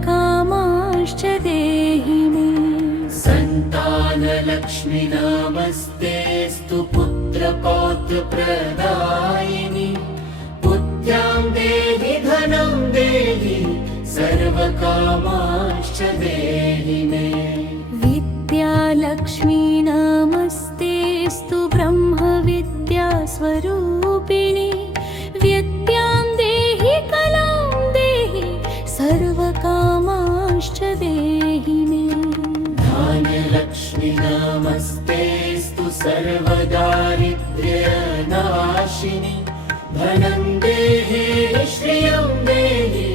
सर्वकामांश्च देहि मे। सन्तानलक्ष्मी नमस्तेऽस्तु पुत्रपौत्रप्रदायिनि। पुत्र्यां देहि धनं देहि सर्वकामांश्च देहि मे। विद्यालक्ष्मी नमस्तेऽस्तु ब्रह्मविद्यास्वरूपिणि। विद्यां देहि कलां देहि सर्वकामांश्च देहि मे। धान्यलक्ष्मी नमस्तेऽस्तु सर्वदारिद्र्यनाशिनि। धनं देहि श्रियं देहि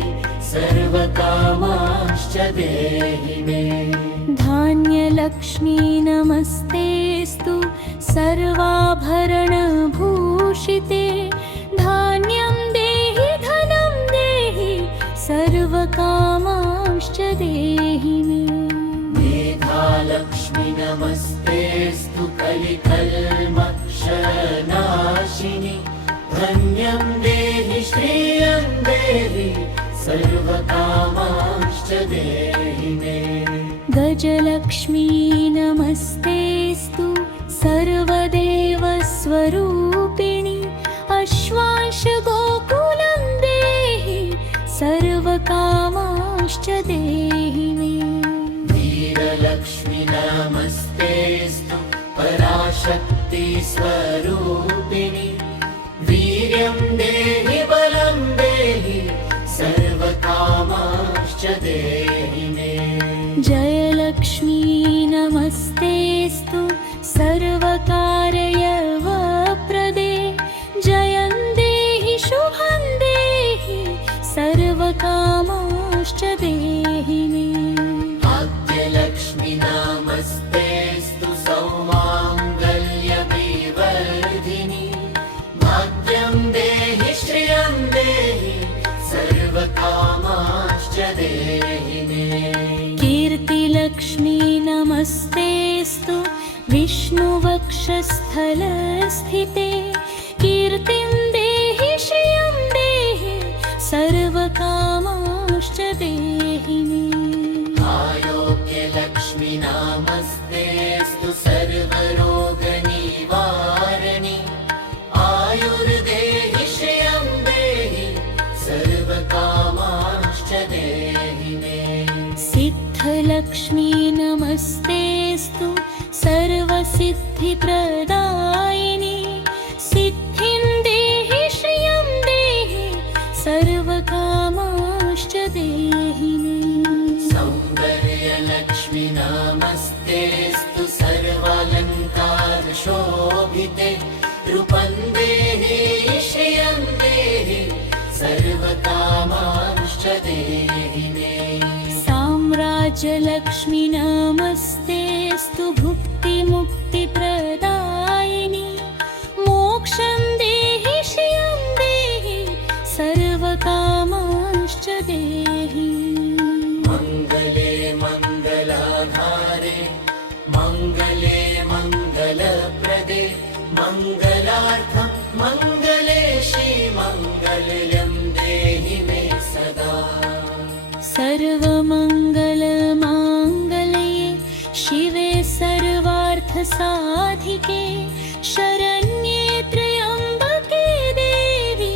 सर्वकामांश्च देहि मे। धान्यलक्ष्मी नमस्तेऽस्तु सर्वाभरणभूषिते। धान्यं देहि धनं देहि सर्वकामांश्च देहि मे। मेधालक्ष्मी नमस्तेऽस्तु कलिकल्मषनाशिनि। धन्यं देहि श्रियं देहि सर्वकामांश्च देहि मे। गजलक्ष्मी नमस्तेऽस्तु सर्वदेवस्वरूपिणि। अश्वांशगोकुलं देहि सर्वकामांश्च देहि मे। वीरलक्ष्मी नमस्तेऽस्तु पराशक्ति स्वरूपिणि। वीर्यं देहि बलं देहि सर्वकामांश्च देहि मे। जयलक्ष्मी नमस्तेऽस्तु सर्वकार्यवप्रदे। जयं देहि शुभं देहि सर्वकामांश्च देहि मे। भाग्यलक्ष्मी नमस्तेऽस्तु सौमाङ्गल्यविवर्धिनि। भाग्यं देहि श्रियं देहि सर्वकामांश्च देहि मे। कीर्तिलक्ष्मी नमस्तेऽस्तु विष्णुवक्षस्थलस्थिते। कीर्तिं देहि श्रियं देहि सर्वकामांश्च देहि मे। आरोग्यलक्ष्मी नमस्तेऽस्तु सर्वरोगनिवारिणि। आयुर्देहि श्रियं देहि सर्वकामांश्च देहि मे। सिद्धलक्ष्मी नमस्तेऽस्तु सर्वसिद्धिप्रदायिनि। सिद्धिं देहि श्रियं देहि सर्वकामांश्च देहि मे। सौन्दर्यलक्ष्मी नमस्तेऽस्तु सर्वालङ्कारशोभिते। रूपं देहि श्रियं देहि सर्वकामांश्च देहि मे। साम्राज्यलक्ष्मी नमस्तेऽस्तु भुक्तिमुक्तिप्रदायिनि। मोक्षं देहि श्रियं देहि सर्वकामांश्च देहि। मङ्गले मङ्गलाधारे मङ्गले मङ्गलप्रदे। मङ्गलार्थं मङ्गले श्रीमङ्गलं देहि मे सदा। सर्वमङ्गलमाङ्गल्ये शिवे सर्वार्थसाधिके। शरण्ये त्र्यम्बके देवी